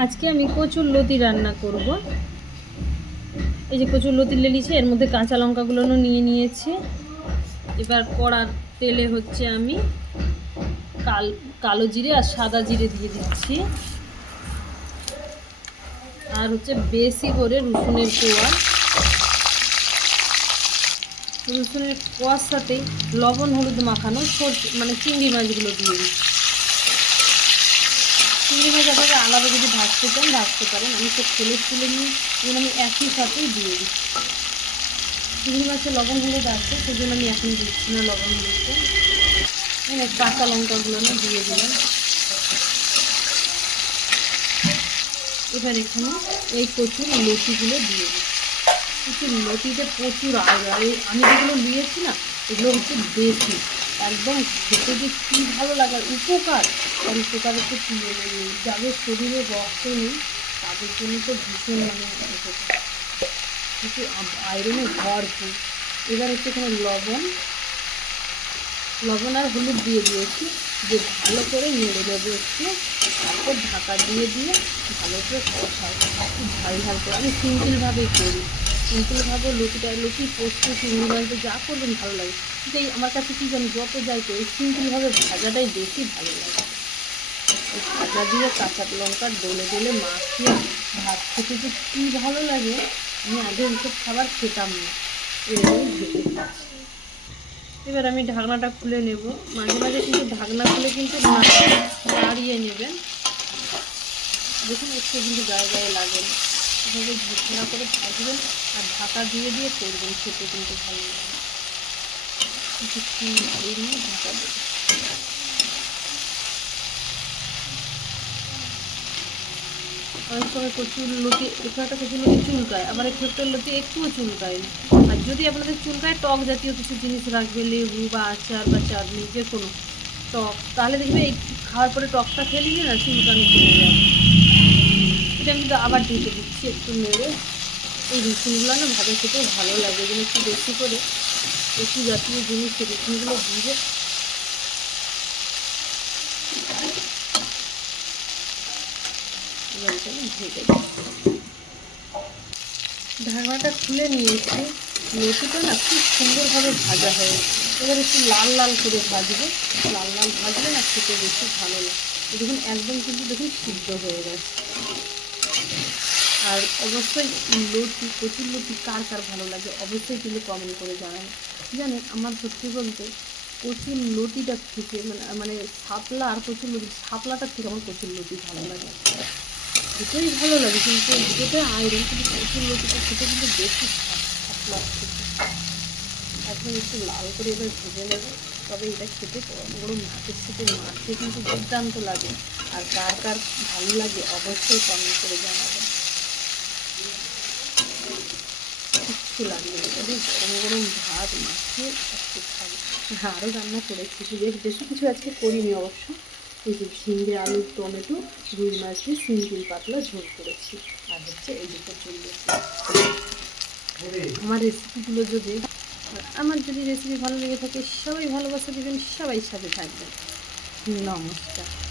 আজকে আমি কচুর লতি রান্না করব। এই যে কচুর লতি নিয়েছি, এর মধ্যে কাঁচা লঙ্কাগুলো নিয়েছি। এবার কড়ার তেলে হচ্ছে আমি কালো জিরে আর সাদা জিরে দিয়ে দিচ্ছি, আর হচ্ছে বেশি করে রসুনের কোয়ার সাথে লবণ হলুদ মাখানো মানে চিংড়ি মাছগুলো দিয়ে দিচ্ছি। চিংড়ি মাছ আপনারা আলাদা যদি ভাজতে চান ভাজতে পারেন, আমি তো তুলে নিয়ে আমি একই সাথেই দিয়ে দিচ্ছি। চিংড়ি মাছে লবণ হলুদ আছে, সেই জন্য আমি এখন দিচ্ছি না লবণ হলুদটা। কাঁচা লঙ্কাগুলো দিয়ে দিলাম। এবার এখানে এই কচুর লতিগুলো দিয়ে দিচ্ছি। কচুর লতিতে প্রচুর আমি যেগুলো নিয়েছি না, এগুলো হচ্ছে দেশি, একদম খেতে যে কী ভালো লাগার উপকার, আর উপকার হচ্ছে যাদের শরীরে রক্ত নেই তাদের জন্য তো ভীষণ উপকার, কিছু আয়রনে ভরপুর। এবার হচ্ছে এখানে লবণ আর হলুদ দিয়ে দিয়েছি, যে ভালো করে নেড়ে নেবো একটু, তারপর ঢাকা দিয়ে ভালো করে কষাই, একটু ঝাল করে। আমি সিম্পলভাবেই করি, সিম্পলভাবে লতি পোস্ত চিংড়ি মাছ যা করবেন ভালো লাগে, কিন্তু আমার কাছে কী জানি যত যাই করি সিম্পলভাবে ভাজাটাই বেশি ভালো লাগে। ভাজা দিয়ে কাঁচা লঙ্কা ডলে মাখিয়ে ভাত খেতে যে কী ভালো লাগে, আমি আগে এইসব খাবার খেতাম না, এরকমই ভেবে খাচ্ছি। এবার আমি ঢাকনাটা খুলে নেব, মাঝে মাঝে কিন্তু ঢাকনা খুলে কিন্তু নাড়িয়ে নেবেন, দেখুন একটু কিন্তু গায়ে লাগে না। এভাবে ঝাঁকড়া করে ভাজবেন আর ঢাকা দিয়ে করবেন, খেতে কিন্তু ভালো লাগে। কিছুক্ষণ নাড়িয়ে নিয়ে ঢাকা দেবেন। অনেক সময় কচুর লতি একটা কচুর লতি চুলকায়, আবার একটা লতি একটুও চুলকায় না। আর যদি আপনাদের চুলকায়, টক জাতীয় কিছু জিনিস রাখবে, লেবু বা আচার বা চাটনি, যে কোনো টক, তাহলে দেখবে এই খাওয়ার পরে টকটা খেয়ে নিলে না চুলকানি কমে যাবে। এটা আমি তো আবার ঢেকে দিচ্ছি একটু নেড়ে। এই রসুনগুলো না ভাজা খেতেও ভালো লাগে, যেন একটু বেশি করে কচু জাতীয় জিনিস রসুনগুলো দিয়ে ঢেকে ঢাকনাটা খুলে নিয়েছি। লতিটা না খুব সুন্দরভাবে ভাজা হয়ে, এবার একটু লাল করে ভাজবে, লাল ভাজলে না খেতে বেশি ভালো লাগে। দেখুন একদম কিন্তু দেখুন সিদ্ধ হয়ে গেছে। আর অবশ্যই কচুর লতি কার ভালো লাগে অবশ্যই কিন্তু কমেন্ট করে জানান। জানেন, আমার সত্যি বলতে কচুর লতিটা থেকে মানে শাপলা আর কচুর লতি, শাপলাটার থেকে আমার কচুর লতি ভালো লাগে। দুটোই ভালো লাগে, কিন্তু দুটোতে আয়রন, কিন্তু কচুর লতিটা খেতে কিন্তু বেশি শাপলা থেকে। একদম একটু লাল করে এবার ভেজে নেবে, তবে এটা খেতে গরম ভাতের সাথে মাখতে কিন্তু দুর্দান্ত লাগে। আর কার ভালো লাগে অবশ্যই কমেন্ট করে জানাবেন। কিচ্ছু লাগবে না, তবে গরম ভাত মাখিয়ে একটু খাবে। আরও রান্না করেছি, বেশি কিছু আজকে করিনি অবশ্য। এই যে ঝিঙে আলু টমেটো রুই মাছ দিয়ে সিম্পল পাতলা ঝোল করেছি, আর হচ্ছে এই দুটো চলবে। আমার রেসিপিগুলো আমার যদি রেসিপি ভালো লেগে থাকে, সবাই ভালোবাসা দেবেন, সবাই সাথে থাকবেন। নমস্কার।